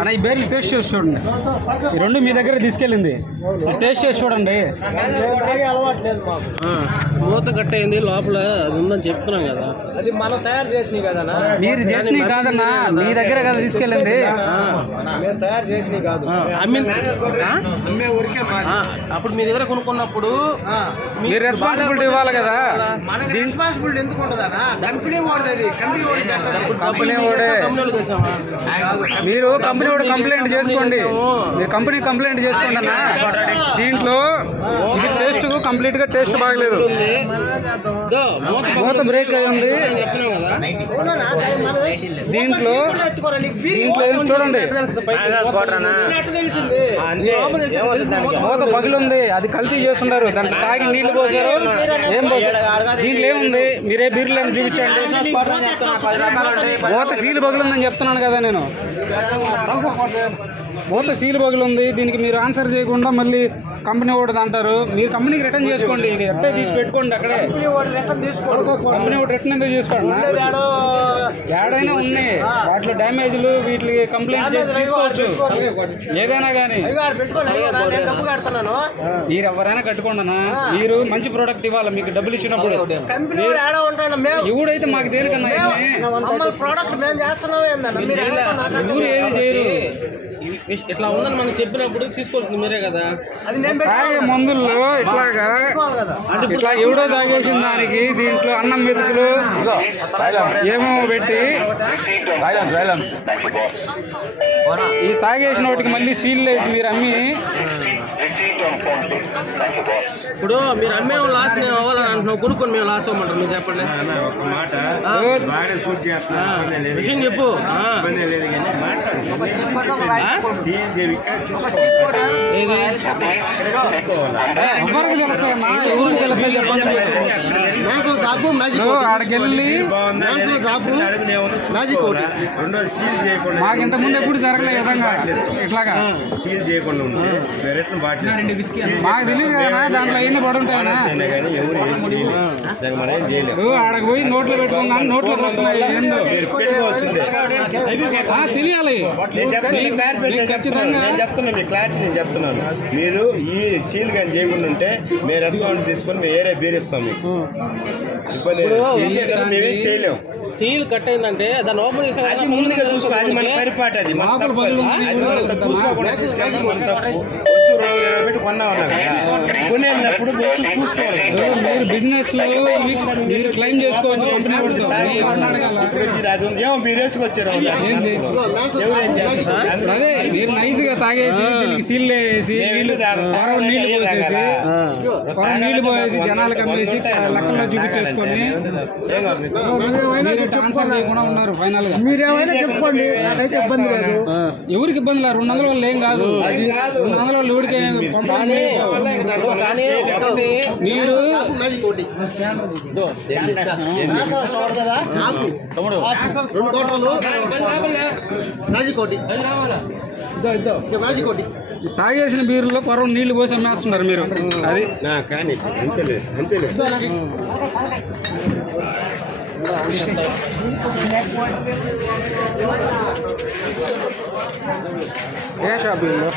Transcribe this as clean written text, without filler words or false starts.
అన్న ఈ బేర్లు టేస్ట్ చేసి చూడండి. ఈ రెండు మీ దగ్గర తీసుకెళ్ళింది, టేస్ట్ చేసి చూడండి. మూత కట్టయింది, లోపల అది ఉందని చెప్తున్నాం కదా. అది మనం తయారు చేసినవి కదన్నా. మీరు చేసినవి కాదన్నా, మీ దగ్గర కదా తీసుకెళ్ళండి. మేము తయారు చేసినవి కాదు, అమ్మే ఊరికే. అప్పుడు మీ దగ్గర కొనుక్కున్నప్పుడు మీరు రెస్పాన్సిబిలిటీ ఇవ్వాలి కదా. మనకి రెస్పాన్సిబిలిటీ ఎందుకు ఉండదన్నా? కంపెనీ వాడేది, కంపెనీ వాడే. మీరు కంపెనీ వాడు కంప్లైంట్ చేసుకోండి, మీరు కంపెనీ కంప్లైంట్ చేసుకోండి అన్న. దీంట్లో ఇది టేస్ట్ కంప్లీట్ గా టేస్ట్ బాగలేదు, మూత బ్రేక్ అయి ఉంది. దీంట్లో చూడండి మూత పగిలింది, అది కల్తీ చేస్తున్నారు. దాంట్లో తాగి నీళ్లు పోసారు, ఏం పోసారు? దీంట్లో ఏముంది? మీరే బీర్లు అని చూపించండి. మూత సీలు పగిలిందని చెప్తున్నాను కదా నేను. మూత సీలు పగిలింది, దీనికి మీరు ఆన్సర్ చేయకుండా మళ్ళీ కంపెనీ వాడు అంటారు. మీరు కంపెనీకి రిటర్న్ చేసుకోండి, ఇది ఎట్టే తీసి పెట్టుకోండి అక్కడే. కంపెనీ వాడు రిటర్న్ ఎందుకు చేసుకోండి? ఏడైనా ఉన్నాయి వాటిలో డ్యామేజ్లు, వీటికి కంప్లైంట్ చేసి తీసుకోవచ్చు ఏదైనా కానీ. మీరు ఎవరైనా కట్టుకోండి అన్న. మీరు మంచి ప్రోడక్ట్ ఇవ్వాలి, మీకు డబ్బులు ఇచ్చినప్పుడు. ఎవడైతే మాకు దేనికన్నా ఎవరు ఏది చేయరు. ఇట్లా ఉందని మనం చెప్పినప్పుడు తీసుకోవాల్సింది మీరే కదా. తాగే మందుల్లో ఇట్లాగా ఇట్లా ఎవడో తాగేసిన దానికి దీంట్లో అన్నం మెతుకులు ఏమో పెట్టి ఈ తాగేసిన వాటికి మళ్ళీ సీల్ వేసి మీరు అమ్మి. ఇప్పుడు మీరు అమ్మే లాస్ అవ్వాలని అంటున్నావు, కొనుక్కొని మేము లాస్ అవ్వమంటారు. మీరు చెప్పండి ఒక మాట. విషయం చెప్పు. ఎవరికి తెలుస్తాయమ్మా, ఎవరికి తెలుస్తాయి చెప్పండి. ఆడికెళ్ళి మాకు ఇంతకుముందు ఎప్పుడు జరగలేదు విధంగా ఇట్లాగా సీల్ చేయకుండా ఉంటే మాకు తెలియదు కదా. దాంట్లో ఎన్ని పడి ఉంటాయన్నా. ఆడకు పోయి నోట్లో పెట్టుకున్నాను, నోట్లో వస్తున్నాయి. తెలియాలి ఖచ్చితంగా. నేను చెప్తున్నా, మీ క్లారిటీ నేను చెప్తున్నాను. మీరు ఈ సీల్ కానీ చేయకుండా ఉంటే మేము రెస్పాన్స్ తీసుకొని మేము ఏరే బీరిస్తాం. మీకు ఇబ్బంది మేమేం చేయలేము. సీల్ కట్ అయిందంటే దాన్ని ఓపెన్ చేసాం, ముందుగా చూసుకో. అది మన పరిపాటు, అది చూసుకోకుండా తీసుకెళ్ళి మన తప్పు. వస్తువు 220 పెట్టి కొన్నా ఉన్నా కదా, కొనేటప్పుడు వస్తువు చూసుకోవాలి. మీరు బిజినెస్ లో మీరు క్లెయిమ్ చేసుకోవచ్చు కంపెనీ వాడితో. ఇప్పుడు అది ఉంది, ఏమో మీరు వేసుకొచ్చారు. అదే మీరు నైస్ గా తాగేసి దీనికి సీల్ వేసి నీళ్లు పోసేసి జనాలకు అమ్మేసి లెక్కల్లో చూపించేసుకొని ఆన్సర్ చేయకుండా ఉన్నారు. ఫైనల్ గా మీరేమైనా చెప్పుకోండి, నాకైతే ఇబ్బంది లేదు. ఎవరికి ఇబ్బంది లేదు. 200 వాళ్ళు ఏం కాదు. 200 వాళ్ళు ఎవరికి మీరు తాగేసిన బీరులో కొరవ నీళ్లు పోసి అమ్మేస్తున్నారు మీరు. అది కానీ అంతేలేదు, అంతేలేదు. ఏ షాపింగ్లో